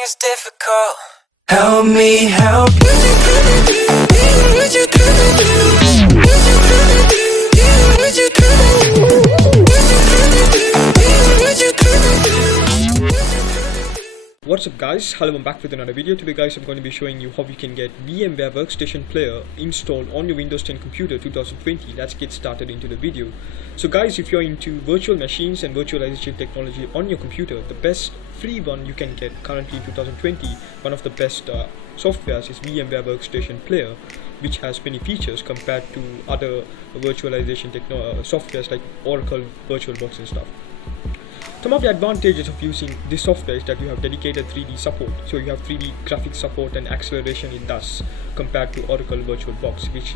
Everything's difficult. Help me help you. What's up guys, hello, I'm back with another video. Today guys, I'm going to be showing you how you can get VMware Workstation Player installed on your Windows 10 computer 2020. Let's get started into the video. So guys, if you're into virtual machines and virtualization technology on your computer, the best free one you can get currently in 2020, one of the best softwares is VMware Workstation Player, which has many features compared to other virtualization softwares like Oracle VirtualBox and stuff. Some of the advantages of using this software is that you have dedicated 3D support. So you have 3D graphics support and acceleration it does compared to Oracle VirtualBox, which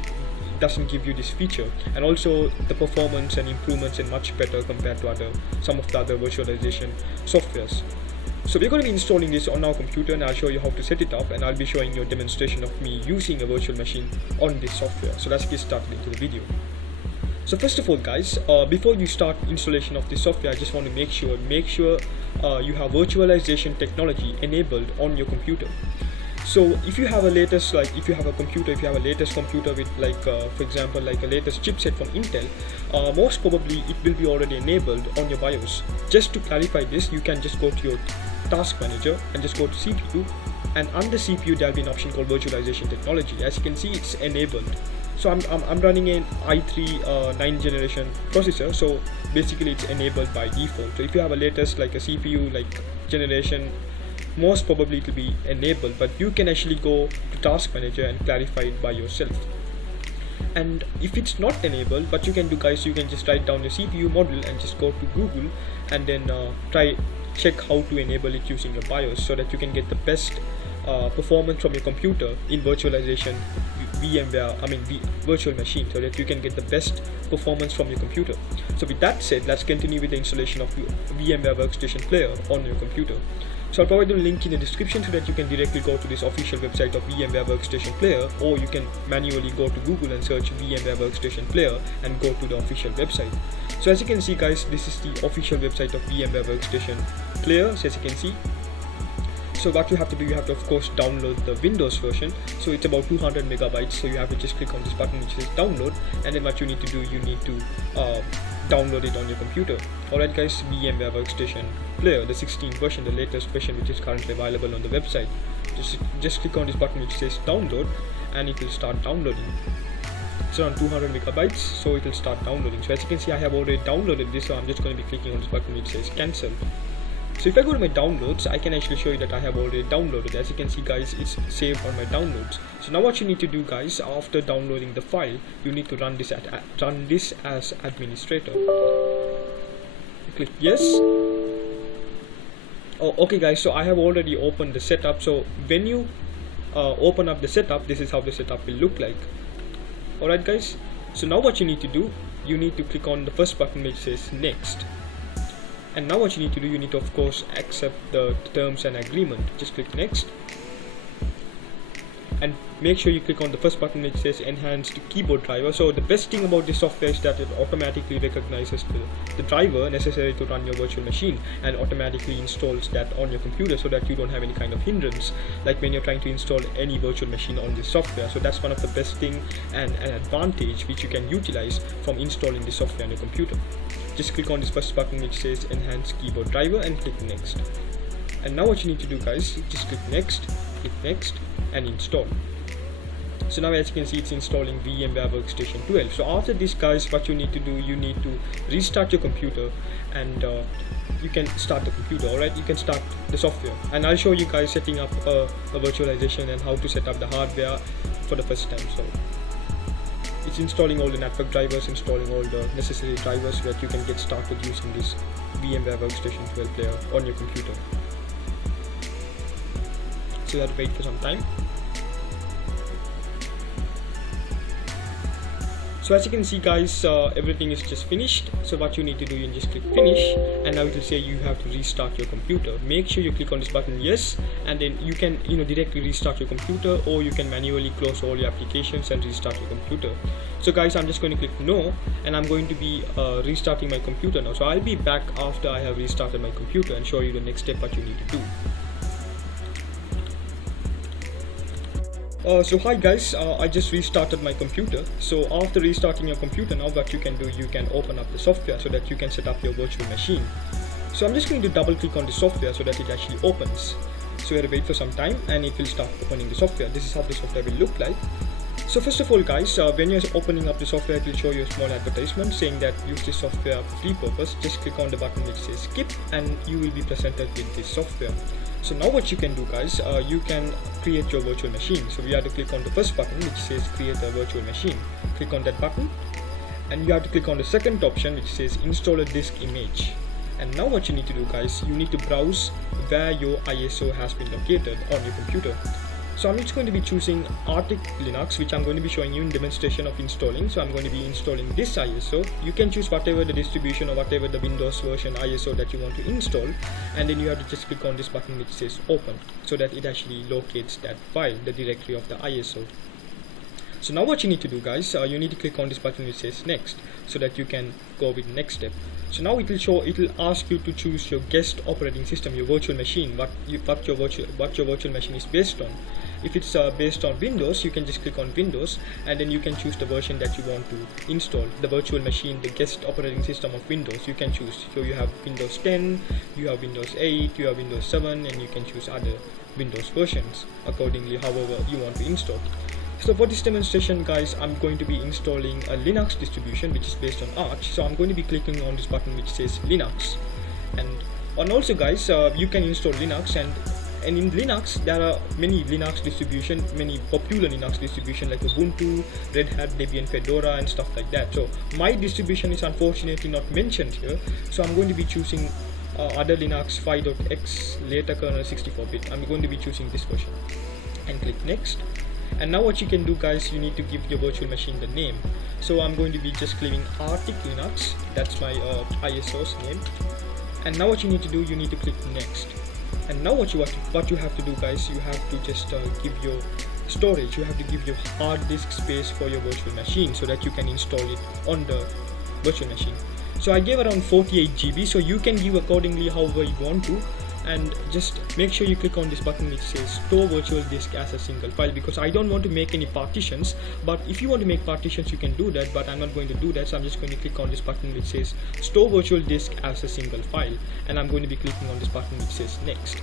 doesn't give you this feature. And also the performance and improvements are much better compared to some of the other virtualization softwares. So we're going to be installing this on our computer, and I'll show you how to set it up, and I'll be showing you a demonstration of me using a virtual machine on this software. So let's get started into the video. So first of all guys, before you start installation of this software, I just want to make sure you have virtualization technology enabled on your computer. So if you have a latest, if you have a latest computer with for example like a latest chipset from Intel, most probably it will be already enabled on your BIOS. Just to clarify this, you can just go to your task manager and just go to CPU, and under CPU there will be an option called Virtualization Technology. As you can see, it's enabled. So I'm running an i3 9th generation processor, so basically it's enabled by default. So if you have a latest like a CPU generation, most probably it will be enabled, but you can actually go to task manager and clarify it by yourself. And if it's not enabled, what you can do guys, you can just write down your CPU model and just go to Google and then check how to enable it using your BIOS, so that you can get the best performance from your computer in virtualization virtual machine, so that you can get the best performance from your computer. So with that said, let's continue with the installation of VMware Workstation Player on your computer. So I'll provide the link in the description so that you can directly go to this official website of VMware Workstation Player, or you can manually go to Google and search VMware Workstation Player and go to the official website. So as you can see guys, this is the official website of VMware Workstation Player. So as you can see, so what you have to do, you have to of course download the Windows version. So it's about 200 megabytes. So you have to just click on this button which says download, and then what you need to do, you need to download it on your computer. Alright guys, VMware Workstation Player, the 16th version, the latest version which is currently available on the website. Just click on this button which says download, and it will start downloading. It's around 200 megabytes, so it will start downloading. So as you can see, I have already downloaded this, so I'm just going to be clicking on this button which says cancel. So if I go to my downloads, I can actually show you that I have already downloaded. As you can see guys, it's saved on my downloads. So now what you need to do guys, after downloading the file, you need to run this as administrator. Click yes. Oh, okay guys, so I have already opened the setup. So when you open up the setup, this is how the setup will look like. Alright guys, so now what you need to do, you need to click on the first button which says next. And now what you need to do, you need to of course accept the terms and agreement. Just click next, and make sure you click on the first button which says enhanced keyboard driver. So the best thing about this software is that it automatically recognizes the driver necessary to run your virtual machine and automatically installs that on your computer, so that you don't have any kind of hindrance like when you're trying to install any virtual machine on this software. So that's one of the best thing and an advantage which you can utilize from installing this software on your computer. Just click on this first button which says enhanced keyboard driver and click next. And now what you need to do guys, just click next and install. So now as you can see, it's installing VMware Workstation 12. So after this guys, what you need to do, you need to restart your computer, and you can start the computer. Alright, you can start the software, and I'll show you guys setting up a virtualization and how to set up the hardware for the first time. So it's installing all the network drivers, installing all the necessary drivers so that you can get started using this VMware Workstation 12 player on your computer. So you have to wait for some time. So as you can see guys, everything is just finished. So what you need to do, you just click finish, and now it will say you have to restart your computer. Make sure you click on this button yes, and then you can directly restart your computer, or you can manually close all your applications and restart your computer. So guys, I'm just going to click no, and I'm going to be restarting my computer now. So I'll be back after I have restarted my computer and show you the next step what you need to do. So hi guys, I just restarted my computer. So after restarting your computer, now what you can do, you can open up the software so that you can set up your virtual machine. So I'm just going to double click on the software so that it actually opens. So you have to wait for some time and it will start opening the software. This is how the software will look like. So first of all guys, when you're opening up the software, it will show you a small advertisement saying that use this software for free purpose. Just click on the button which says skip and you will be presented with this software. So now what you can do guys, you can create your virtual machine. So you have to click on the first button which says create a virtual machine. Click on that button and you have to click on the second option which says install a disk image. And now what you need to do guys, you need to browse where your ISO has been located on your computer. So I'm just going to be choosing Arctic Linux, which I'm going to be showing you in demonstration of installing. So I'm going to be installing this ISO. You can choose whatever the distribution or whatever the Windows version ISO that you want to install, and then you have to just click on this button which says open, so that it actually locates that file, the directory of the ISO. So now what you need to do guys, you need to click on this button which says next, so that you can go with next step. So now it will ask you to choose your guest operating system, your virtual machine, what your virtual machine is based on. If it's based on Windows, you can just click on Windows and then you can choose the version that you want to install, the virtual machine, the guest operating system of Windows you can choose. So you have Windows 10, you have Windows 8, you have Windows 7, and you can choose other Windows versions accordingly, however you want to install. So for this demonstration guys, I'm going to be installing a Linux distribution which is based on Arch. So I'm going to be clicking on this button which says Linux, and also guys, you can install Linux, and in Linux there are many Linux distribution, many popular Linux distribution like Ubuntu, Red Hat, Debian, Fedora and stuff like that. So my distribution is unfortunately not mentioned here, so I'm going to be choosing other Linux 5.x later kernel 64-bit. I'm going to be choosing this version and click next. And now what you can do guys, you need to give your virtual machine the name. So I'm going to be just claiming Arctic Linux, that's my ISO's name. And now what you need to do, you need to click next. And now what you have to do guys, you have to just give your storage, you have to give your hard disk space for your virtual machine so that you can install it on the virtual machine. So I gave around 48 GB, so you can give accordingly however you want to. And just make sure you click on this button which says store virtual disk as a single file, because I don't want to make any partitions, but if you want to make partitions you can do that, but I'm not going to do that. So I'm just going to click on this button which says store virtual disk as a single file, and I'm going to be clicking on this button which says next.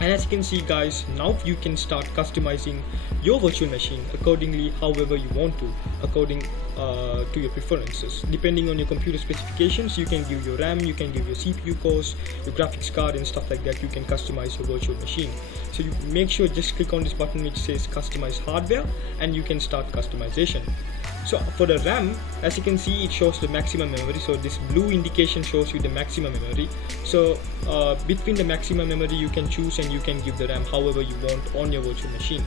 And as you can see guys, now you can start customizing your virtual machine accordingly however you want to, according to your preferences. Depending on your computer specifications, you can give your RAM, you can give your CPU cores, your graphics card and stuff like that. You can customize your virtual machine. So you make sure just click on this button which says customize hardware, and you can start customization. So for the RAM, as you can see, it shows the maximum memory. So this blue indication shows you the maximum memory. So between the maximum memory you can choose, and you can give the RAM however you want on your virtual machine.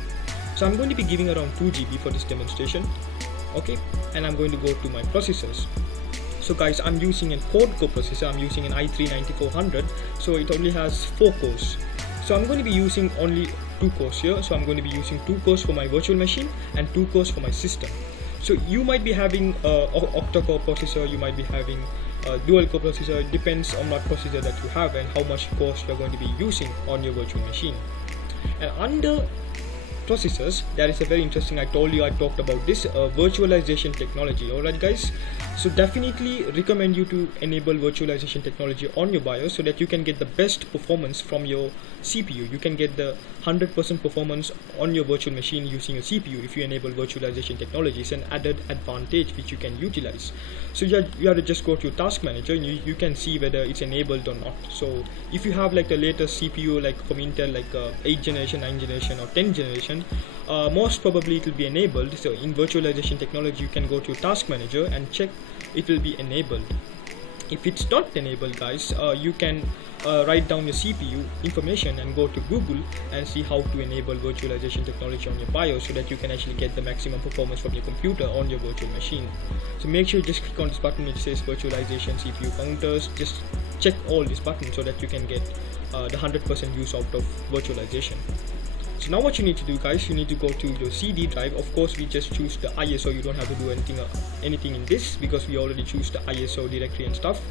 So I'm going to be giving around 2 GB for this demonstration. Okay, and I'm going to go to my processors. So guys, I'm using a quad-core processor. I'm using an i3-9400, so it only has 4 cores. So I'm going to be using only 2 cores here. So I'm going to be using 2 cores for my virtual machine and 2 cores for my system. So you might be having octa-core processor, you might be having a dual-core processor. It depends on what processor that you have and how much cores you're going to be using on your virtual machine. And under processors, there is a very interesting, I talked about this virtualization technology. Alright guys, so definitely recommend you to enable virtualization technology on your BIOS so that you can get the best performance from your CPU. You can get the 100% performance on your virtual machine using your CPU if you enable virtualization technology. It's an added advantage which you can utilize. So you have to just go to your task manager and you can see whether it's enabled or not. So if you have like the latest CPU like from Intel, like 8th generation, 9th generation or 10th generation, most probably it will be enabled. So in virtualization technology you can go to your task manager and check it will be enabled. If it's not enabled guys, you can write down your CPU information and go to Google and see how to enable virtualization technology on your BIOS so that you can actually get the maximum performance from your computer on your virtual machine. So make sure you just click on this button which says virtualization CPU counters. Just check all these buttons so that you can get the 100% use out of virtualization. So now what you need to do guys, you need to go to your CD drive. Of course we just choose the ISO, you don't have to do anything in this because we already choose the ISO directory and stuff.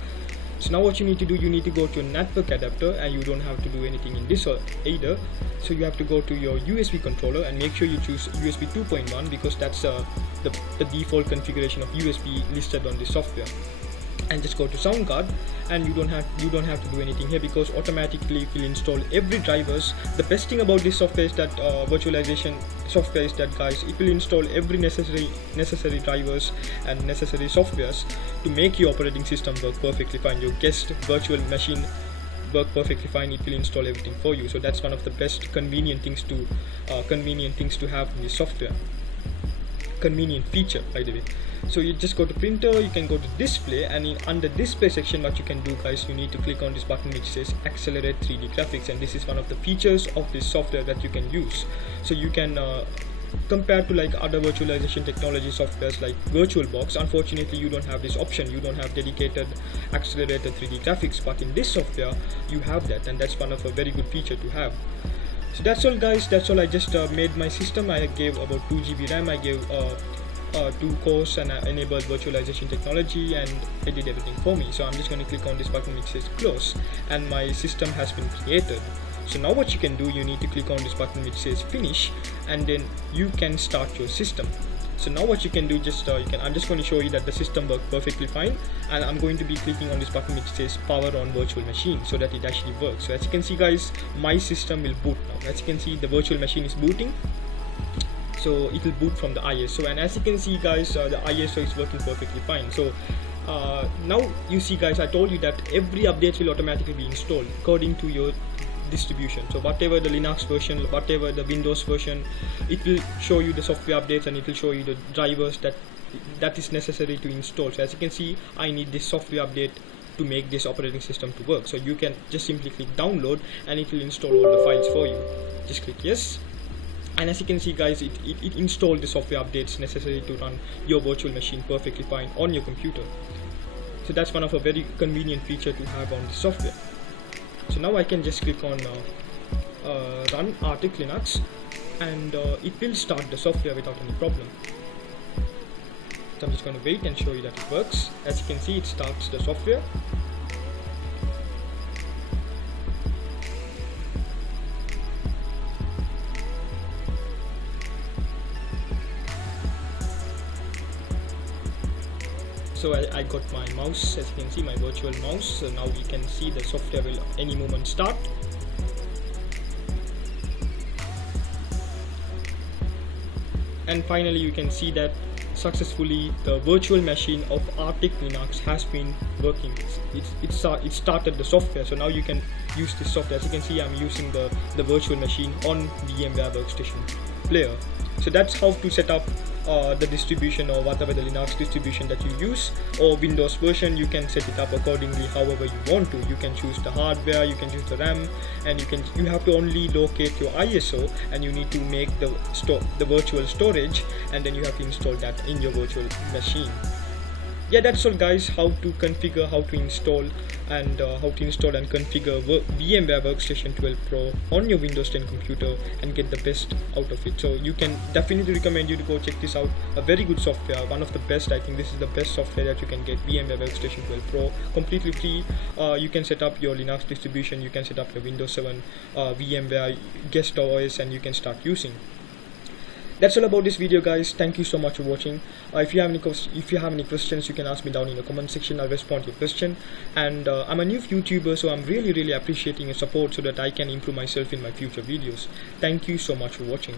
So now what you need to do, you need to go to your network adapter, and you don't have to do anything in this either. So you have to go to your USB controller and make sure you choose USB 2.1 because that's the default configuration of USB listed on the software. And just go to sound card, and you don't have to do anything here because automatically it will install every drivers. The best thing about this software is that virtualization software is that, guys, it will install every necessary drivers and necessary softwares to make your operating system work perfectly fine. Your guest virtual machine work perfectly fine. It will install everything for you. So that's one of the best convenient things to have in this software. Convenient feature, by the way. So you just go to printer, you can go to display, and under display section, what you can do, guys, you need to click on this button which says accelerate 3D graphics, and this is one of the features of this software that you can use. So you can compare to like other virtualization technology softwares like VirtualBox. Unfortunately, you don't have this option. You don't have dedicated accelerated 3D graphics, but in this software you have that, and that's one of a very good feature to have. So that's all, guys. That's all. I just made my system. I gave about 2 GB RAM. I gave 2 cores, and I enabled virtualization technology, and it did everything for me. So I'm just going to click on this button which says close, and my system has been created. So now what you can do, you need to click on this button which says finish, and then you can start your system. So now what you can do, I'm just going to show you that the system worked perfectly fine, and I'm going to be clicking on this button which says power on virtual machine so that it actually works. So as you can see, guys, my system will boot now. As you can see, the virtual machine is booting. So it will boot from the ISO, and as you can see, guys, the ISO is working perfectly fine. So now you see, guys, I told you that every update will automatically be installed according to your distribution. So whatever the Linux version, whatever the Windows version, it will show you the software updates, and it will show you the drivers that is necessary to install. So as you can see, I need this software update to make this operating system to work. So you can just simply click download, and it will install all the files for you. Just click yes. And as you can see, guys, it installed the software updates necessary to run your virtual machine perfectly fine on your computer. So that's one of a very convenient feature to have on the software. So now I can just click on run Arctic Linux, and it will start the software without any problem. So I'm just going to wait and show you that it works. As you can see, it starts the software. So I got my mouse, as you can see, my virtual mouse. So now you can see the software will any moment start. And finally you can see that successfully the virtual machine of Arctic Linux has been working. It started the software. So now you can use this software. As you can see, I'm using the virtual machine on VMware Workstation Player. So that's how to set up the distribution, or whatever the Linux distribution that you use, or Windows version. You can set it up accordingly however you want to. You can choose the hardware, you can choose the RAM, and you have to only locate your ISO, and you need to make the virtual storage, and then you have to install that in your virtual machine. Yeah, that's all, guys. How to configure, how to install and configure VMware Workstation 12 Pro on your Windows 10 computer and get the best out of it. So you can definitely recommend you to go check this out. A very good software, one of the best. I think this is the best software that you can get. VMware Workstation 12 Pro, completely free. You can set up your Linux distribution, you can set up your Windows 7 VMware guest OS, and you can start using. That's all about this video, guys. Thank you so much for watching. If you have any questions, you can ask me down in the comment section. I'll respond to your question. And I'm a new YouTuber, so I'm really appreciating your support so that I can improve myself in my future videos. Thank you so much for watching.